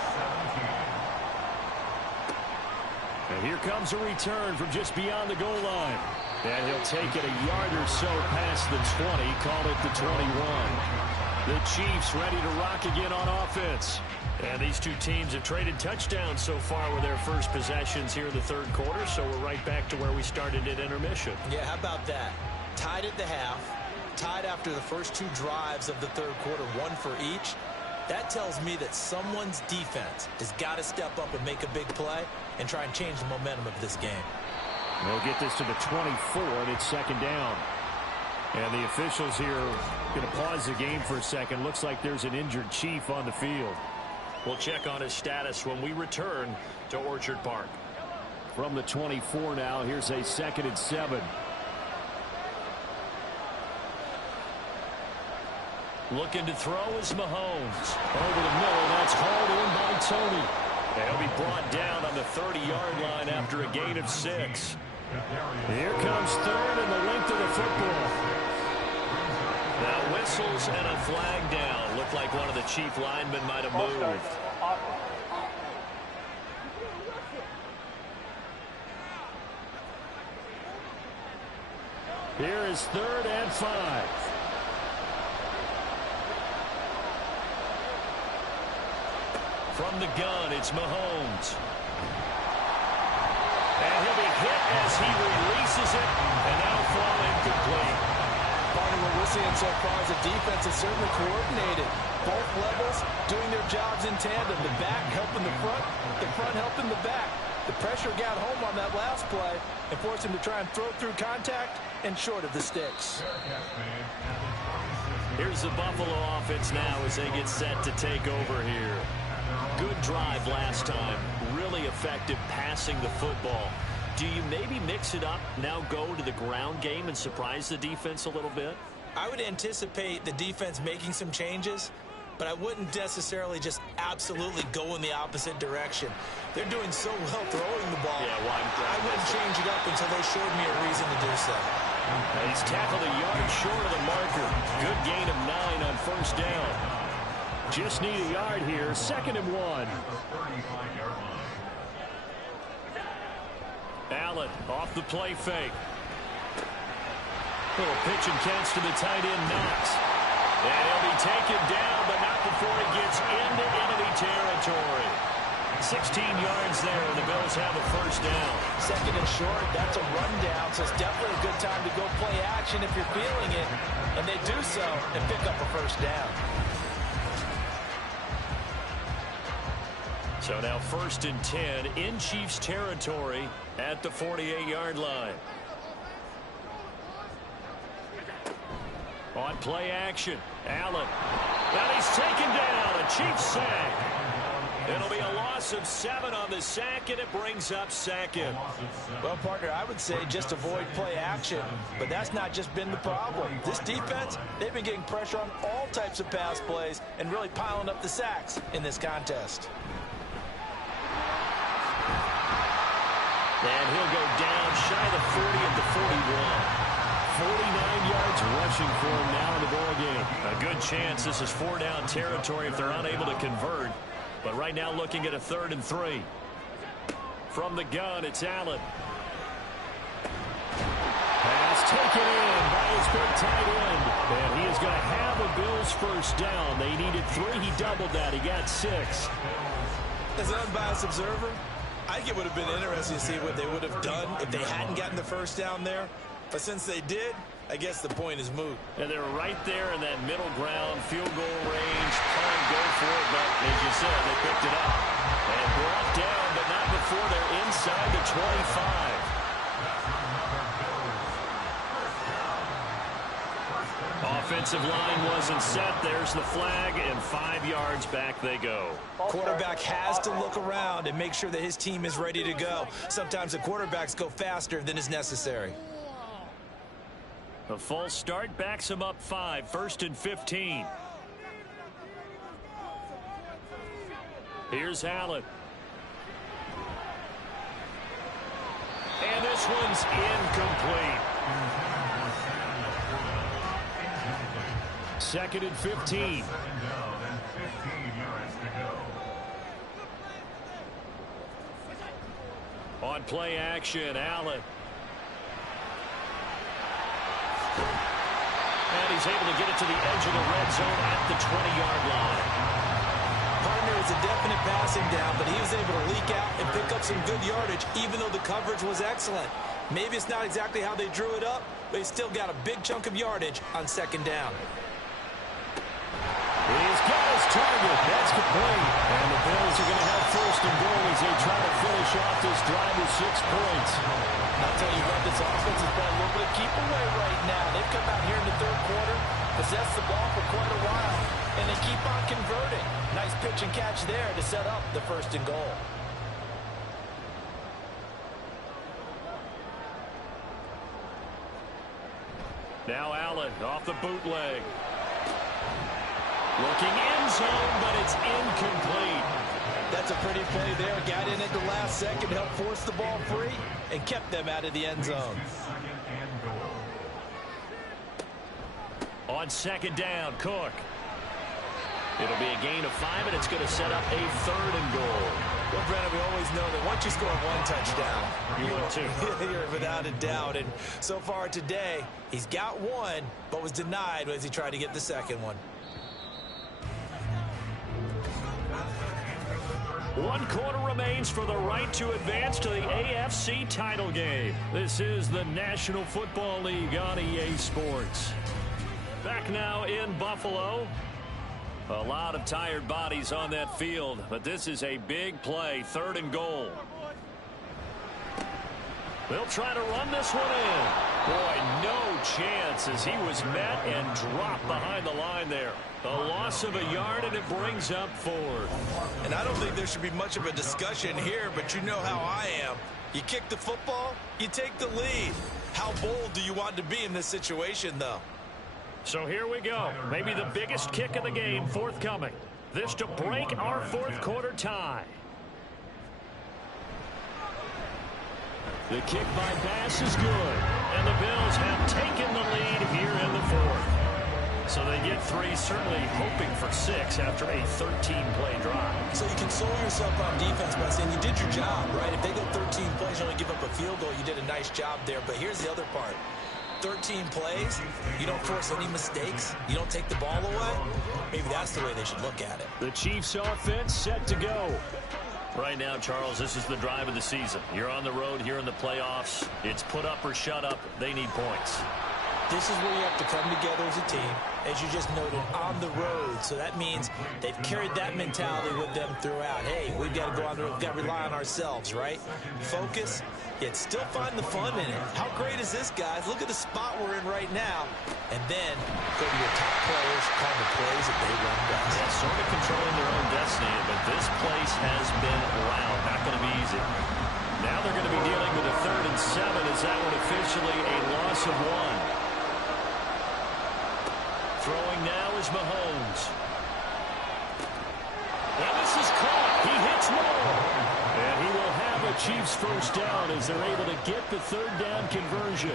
And here comes a return from just beyond the goal line. And he'll take it a yard or so past the 20, call it the 21. The Chiefs ready to rock again on offense. And these two teams have traded touchdowns so far with their first possessions here in the third quarter, so we're right back to where we started at intermission. Yeah, how about that? Tied at the half. tied after the first 2 drives of the third quarter, 1 for each. That tells me that someone's defense has got to step up and make a big play and try and change the momentum of this game. We'll get this to the 24, and it's second down. And the officials here going to pause the game for a second. Looks like there's an injured Chief on the field. We'll check on his status when we return to Orchard Park. From the 24 now, here's a 2nd and 7. Looking to throw is Mahomes. Over the middle, that's hauled in by Tony. And he'll be brought down on the 30-yard line after a gain of 6. Here comes 3rd and the length of the football. Now whistles and a flag down. Looked like one of the Chief linemen might have moved. Here is 3rd and 5. From the gun, it's Mahomes. And he'll be hit as he releases it, and that'll fall incomplete. Part of what we're seeing so far is the defense is certainly coordinated. Both levels doing their jobs in tandem. The back helping the front helping the back. The pressure got home on that last play and forced him to try and throw through contact and short of the sticks. Here's the Buffalo offense now as they get set to take over here. Good drive last time. Really effective passing the football. Do you maybe mix it up, now go to the ground game and surprise the defense a little bit? I would anticipate the defense making some changes, but I wouldn't necessarily just absolutely go in the opposite direction. They're doing so well throwing the ball. Yeah, well, I wouldn't change it up until they showed me a reason to do so. He's tackled a yard short of the marker. Good gain of 9 on 1st down. Just need a yard here. 2nd and 1. Allen off the play fake. Little pitch and catch to the tight end, Knox. And he'll be taken down, but not before he gets into enemy territory. 16 yards there, and the Bills have a 1st down. 2nd and short, that's a rundown, so it's definitely a good time to go play action if you're feeling it. And they do so and pick up a 1st down. So now 1st and 10 in Chiefs territory at the 48-yard line. On play action, Allen. And he's taken down, a Chiefs sack. It'll be a loss of 7 on the sack, and it brings up 2nd. Well, partner, I would say just avoid play action, but that's not just been the problem. This defense, they've been getting pressure on all types of pass plays and really piling up the sacks in this contest. And he'll go down shy of the 40 at the 41. 49 yards rushing for him now in the ball game. A good chance this is 4-down territory if they're unable to convert. But right now looking at a 3rd and 3. From the gun, it's Allen. Pass taken in by his big tight end. And he is going to have a Bills 1st down. They needed 3. He doubled that. He got 6. As an unbiased observer, I think it would have been interesting to see what they would have done if they hadn't gotten the 1st down there. But since they did, I guess the point is moot. And they're right there in that middle ground, field goal range, trying to go for it, but as you said, they picked it up. And brought down, but not before they're inside the 25. Offensive line wasn't set. There's the flag, and 5 yards back they go. Quarterback has to look around and make sure that his team is ready to go. Sometimes the quarterbacks go faster than is necessary. A false start backs him up 5, 1st and 15. Here's Allen. And this one's incomplete. 2nd and 15. On play action, Allen. And he's able to get it to the edge of the red zone at the 20-yard line. Part of me was a definite passing down, but he was able to leak out and pick up some good yardage, even though the coverage was excellent. Maybe it's not exactly how they drew it up, but he still got a big chunk of yardage on second down. He's got his target. That's complete. And the Bills are going to have first and goal as they try to finish off this drive with 6 points. I'll tell you what, this offense has been a little bit of keep away right now. They've come out here in the third quarter, possessed the ball for quite a while, and they keep on converting. Nice pitch and catch there to set up the first and goal. Now Allen off the bootleg. Looking end zone, but it's incomplete. That's a pretty play there. Got in at the last second, helped force the ball free, and kept them out of the end zone. On second down, Cook. It'll be a gain of 5, and it's going to set up a third and goal. Well, Brandon, we always know that once you score one touchdown, You're without a doubt. And so far today, he's got one, but was denied as he tried to get the second one. 1 quarter remains for the right to advance to the AFC title game. This is the National Football League on EA Sports. Back now in Buffalo. A lot of tired bodies on that field, but this is a big play, third and goal. They'll try to run this one in. Boy, no chance as he was met and dropped behind the line there. A loss of a yard, and it brings up 4. And I don't think there should be much of a discussion here, but you know how I am. You kick the football, you take the lead. How bold do you want to be in this situation, though? So here we go. Maybe the biggest kick of the game forthcoming. This to break our fourth quarter tie. The kick by Bass is good. And the Bills have taken the lead here in the fourth. So they get 3, certainly hoping for 6 after a 13-play drive. So you console yourself on defense by saying you did your job, right? If they go 13 plays and only give up a field goal, you did a nice job there. But here's the other part. 13 plays, you don't force any mistakes, you don't take the ball away. Maybe that's the way they should look at it. The Chiefs offense set to go. Right now, Charles, this is the drive of the season. You're on the road here in the playoffs. It's put up or shut up. They need points. This is where you have to come together as a team, as you just noted, on the road. So that means they've carried that mentality with them throughout. Hey, we've got to go on the road. We've got to rely on ourselves, right? Focus, yet still find the fun in it. How great is this, guys? Look at the spot we're in right now. And then go to your top players, call the plays that they run best. Yeah, sort of controlling their own destiny, but this place has been loud. Not going to be easy. Now they're going to be dealing with a 3rd and 7 as that one officially a loss of 1. Throwing now is Mahomes. And this is caught. He hits Moore. And he will have a Chiefs first down as they're able to get the 3rd down conversion.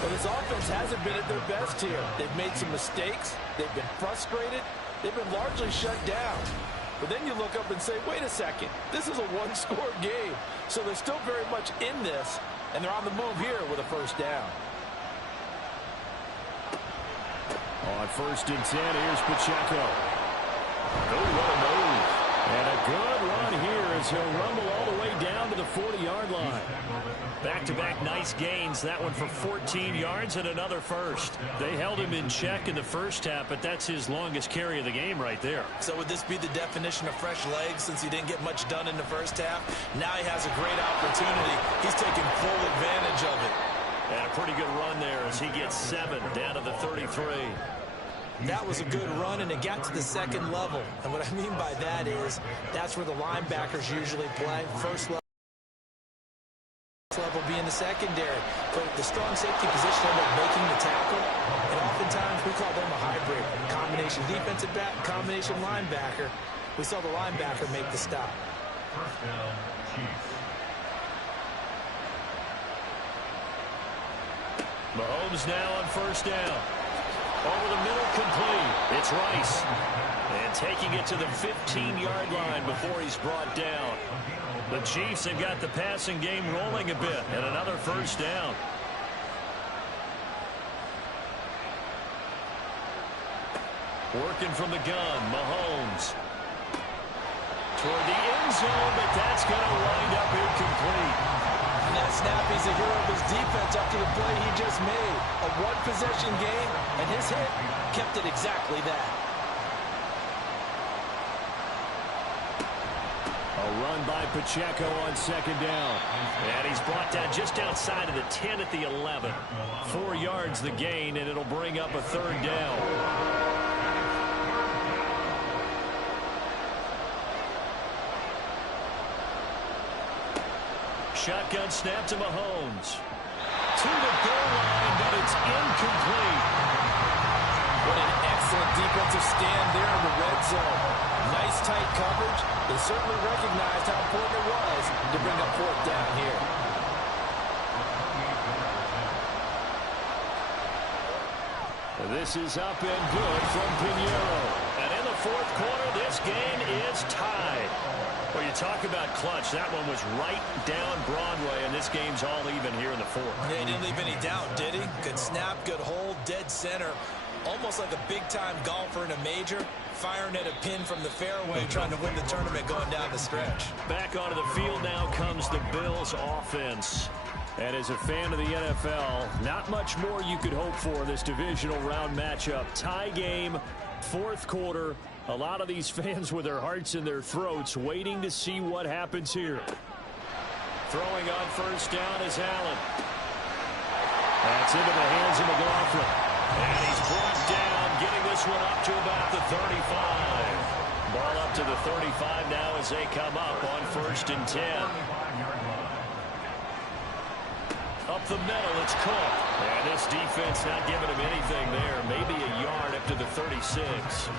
But this offense hasn't been at their best here. They've made some mistakes. They've been frustrated. They've been largely shut down. But then you look up and say, wait a second. This is a one-score game. So they're still very much in this, and they're on the move here with a first down. On 1st and 10, here's Pacheco. Oh, what a move. And a good run here as he'll rumble all the way down to the 40-yard line. Back-to-back nice gains. That one for 14 yards and another first. They held him in check in the first half, but that's his longest carry of the game right there. So would this be the definition of fresh legs since he didn't get much done in the first half? Now he has a great opportunity. He's taking full advantage of it. And a pretty good run there as he gets 7 down to the 33. That was a good run, and it got to the second level. And what I mean by that is that's where the linebackers usually play. First level being the secondary. But the strong safety position ended up making the tackle. And oftentimes we call them a hybrid. Combination defensive back, combination linebacker. We saw the linebacker make the stop. First down, Chiefs. Mahomes now on 1st down. Over the middle, complete. It's Rice. And taking it to the 15-yard line before he's brought down. The Chiefs have got the passing game rolling a bit. And another first down. Working from the gun, Mahomes. toward the end zone, but that's going to wind up incomplete. And that snap, he's a hero of his defense after the play he just made. A one-possession game, and his hit kept it exactly that. A run by Pacheco on second down. And he's brought down just outside of the 10 at the 11. 4 yards the gain, and it'll bring up a third down. Shotgun snap to Mahomes. To the goal line, but it's incomplete. What an excellent defensive stand there in the red zone. Nice tight coverage. They certainly recognized how important it was to bring up fourth down here. This is up and good from Pinheiro. And in the fourth quarter, this game is tied. Well, you talk about clutch. That one was right down Broadway, and this game's all even here in the fourth. Yeah, he didn't leave any doubt, did he? Good snap, good hold, dead center. Almost like a big-time golfer in a major, firing at a pin from the fairway, trying to win the tournament going down the stretch. Back onto the field now comes the Bills offense. And as a fan of the NFL, not much more you could hope for this divisional round matchup. Tie game, fourth quarter. A lot of these fans with their hearts in their throats waiting to see what happens here. Throwing on first down is Allen. That's into the hands of McLaughlin. And he's brought down, getting this one up to about the 35. Ball up to the 35 now as they come up on first and 10. Up the middle, it's Cook. And this defense not giving him anything there. Maybe a yard up to the 36.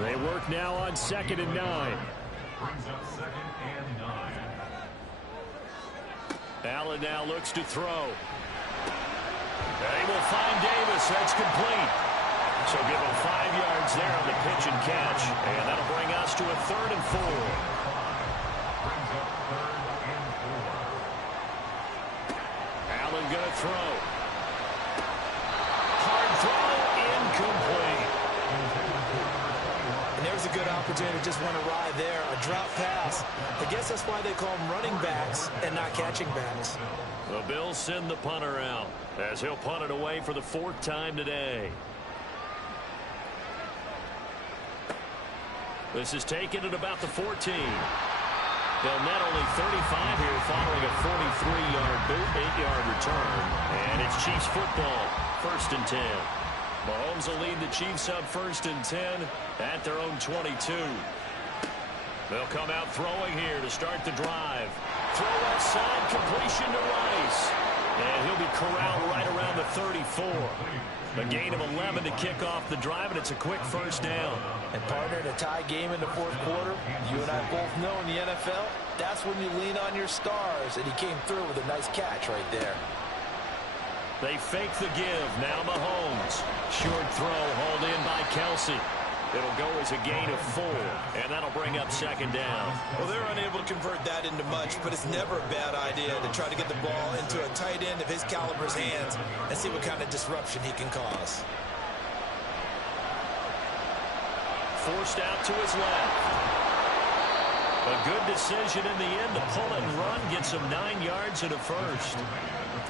They work now on second and 9. Brings up second and 9. Allen now looks to throw. They will find Davis. That's complete. So give him 5 yards there on the pitch and catch. And that'll bring us to a third and 4. Brings up third and 4. Allen going to throw. Hard throw, incomplete. And there's a good opportunity to just run a ride there, a drop pass. I guess that's why they call them running backs and not catching backs. The Bills send the punter out as he'll punt it away for the 4th time today. This is taken at about the 14. They'll net only 35 here following a 43-yard boot, 8-yard return. And it's Chiefs football, first and 10. Mahomes will lead the Chiefs up first and 10 at their own 22. They'll come out throwing here to start the drive. Throw outside, completion to Rice. And he'll be corralled right around the 34. A gain of 11 to kick off the drive, and it's a quick first down. And partner, in a tie game in the fourth quarter, you and I both know in the NFL, that's when you lean on your stars, and he came through with a nice catch right there. They fake the give. Now Mahomes. Short throw hauled in by Kelsey. It'll go as a gain of 4, and that'll bring up second down. Well, they're unable to convert that into much, but it's never a bad idea to try to get the ball into a tight end of his caliber's hands and see what kind of disruption he can cause. Forced out to his left. A good decision in the end to pull it and run. Gets him 9 yards and a first.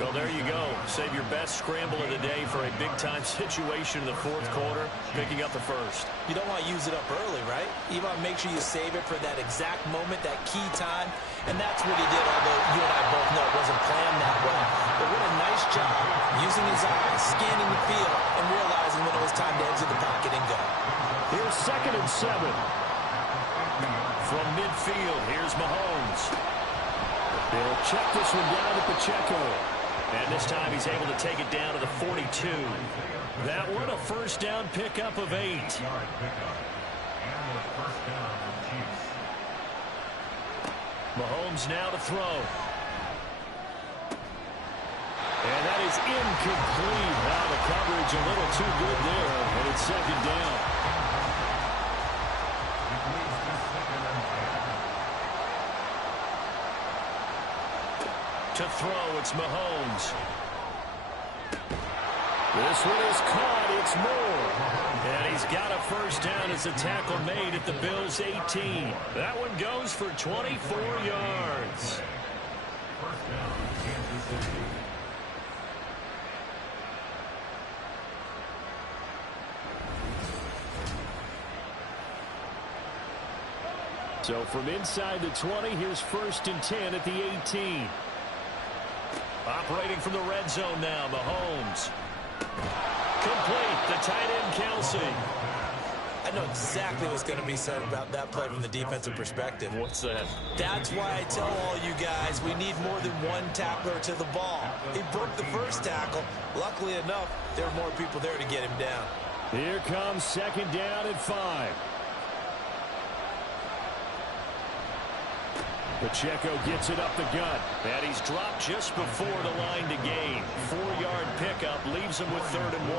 Well, there you go. Save your best scramble of the day for a big-time situation in the fourth quarter, picking up the first. You don't want to use it up early, right? You want to make sure you save it for that exact moment, that key time, and that's what he did, although you and I both know it wasn't planned that way. But what a nice job using his eyes, scanning the field, and realizing when it was time to exit the pocket and go. Here's second and 7. From midfield, here's Mahomes. They'll check this one down to Pacheco. And this time he's able to take it down to the 42. That one a first down pickup of 8. Mahomes now to throw. And that is incomplete. Now the coverage a little too good there. And it's second down. To throw, it's Mahomes. This one is caught. It's Moore. And he's got a first down as a tackle made at the Bills' 18. That one goes for 24 yards. First down, Kansas City. So from inside the 20, here's 1st and 10 at the 18. Operating from the red zone now, Mahomes. Complete, the tight end, Kelsey. I know exactly what's going to be said about that play from the defensive perspective. What's that? That's why I tell all you guys we need more than one tackler to the ball. He broke the first tackle. Luckily enough, there were more people there to get him down. Here comes 2nd down and 5. Pacheco gets it up the gut. And he's dropped just before the line to gain. 4-yard pickup leaves him with 3rd and 1.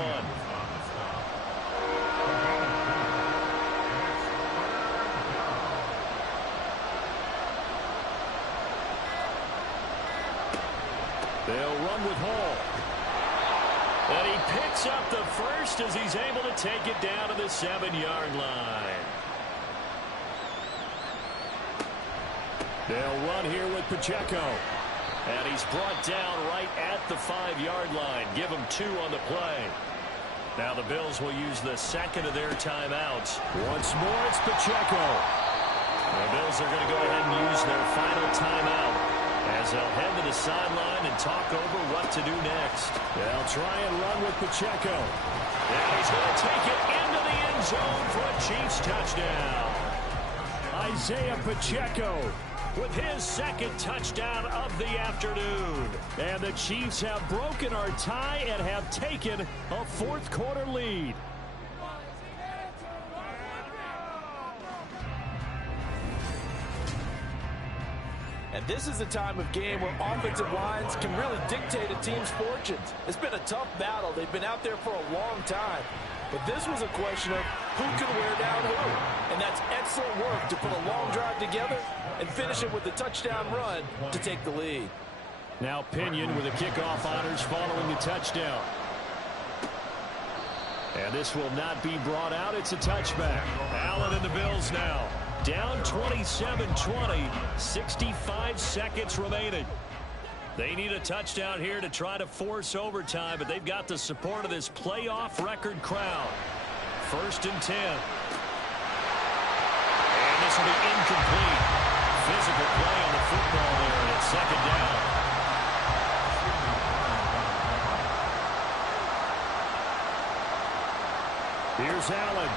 They'll run with Hall. And he picks up the first as he's able to take it down to the 7-yard line. They'll run here with Pacheco. And he's brought down right at the 5-yard line. Give him 2 on the play. Now the Bills will use the 2nd of their timeouts. Once more, it's Pacheco. The Bills are going to go ahead and use their final timeout as they'll head to the sideline and talk over what to do next. They'll try and run with Pacheco. And he's going to take it into the end zone for a Chiefs touchdown. Isaiah Pacheco with his 2nd touchdown of the afternoon. And the Chiefs have broken our tie and have taken a 4th quarter lead. And this is a time of game where offensive lines can really dictate a team's fortunes. It's been a tough battle. They've been out there for a long time. But this was a question of who can wear down who. And that's excellent work to put a long drive together and finish it with a touchdown run to take the lead. Now Pinion with the kickoff honors following the touchdown. And this will not be brought out. It's a touchback. Allen and the Bills now. Down 27-20, 65 seconds remaining. They need a touchdown here to try to force overtime, but they've got the support of this playoff record crowd. 1st and 10. And this will be incomplete. Physical play on the football there, and it's 2nd down. Here's Allen.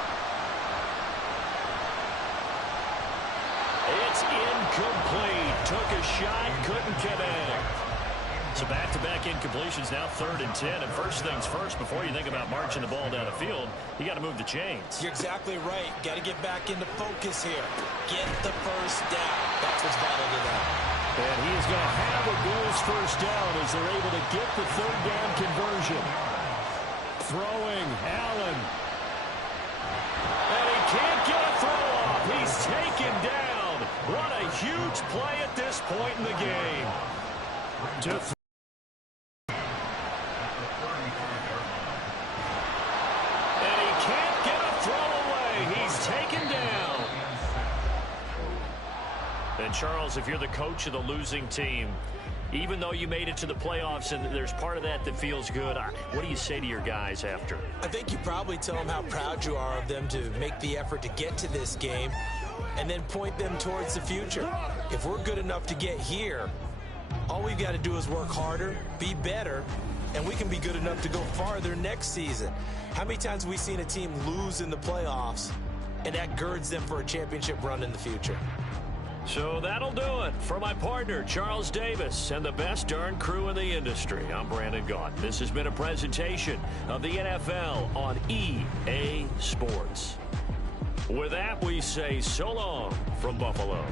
It's incomplete. Took a shot, couldn't connect. So back-to-back incompletions, now 3rd and 10. And first things first, before you think about marching the ball down the field, you got to move the chains. You're exactly right. Got to get back into focus here. Get the first down. That's what's vital to them. And he is going to have a Bills first down as they're able to get the 3rd down conversion. Throwing, Allen. And he can't get a throw off. He's taken down. What a huge play at this point in the game. And he can't get a throw away. He's taken down. And Charles, if you're the coach of the losing team, even though you made it to the playoffs and there's part of that that feels good, what do you say to your guys after? I think you probably tell them how proud you are of them to make the effort to get to this game and then point them towards the future. If we're good enough to get here, all we've got to do is work harder, be better, and we can be good enough to go farther next season. How many times have we seen a team lose in the playoffs, and that girds them for a championship run in the future? So that'll do it for my partner, Charles Davis, and the best darn crew in the industry. I'm Brandon Gaudin. This has been a presentation of the NFL on EA Sports. With that, we say so long from Buffalo.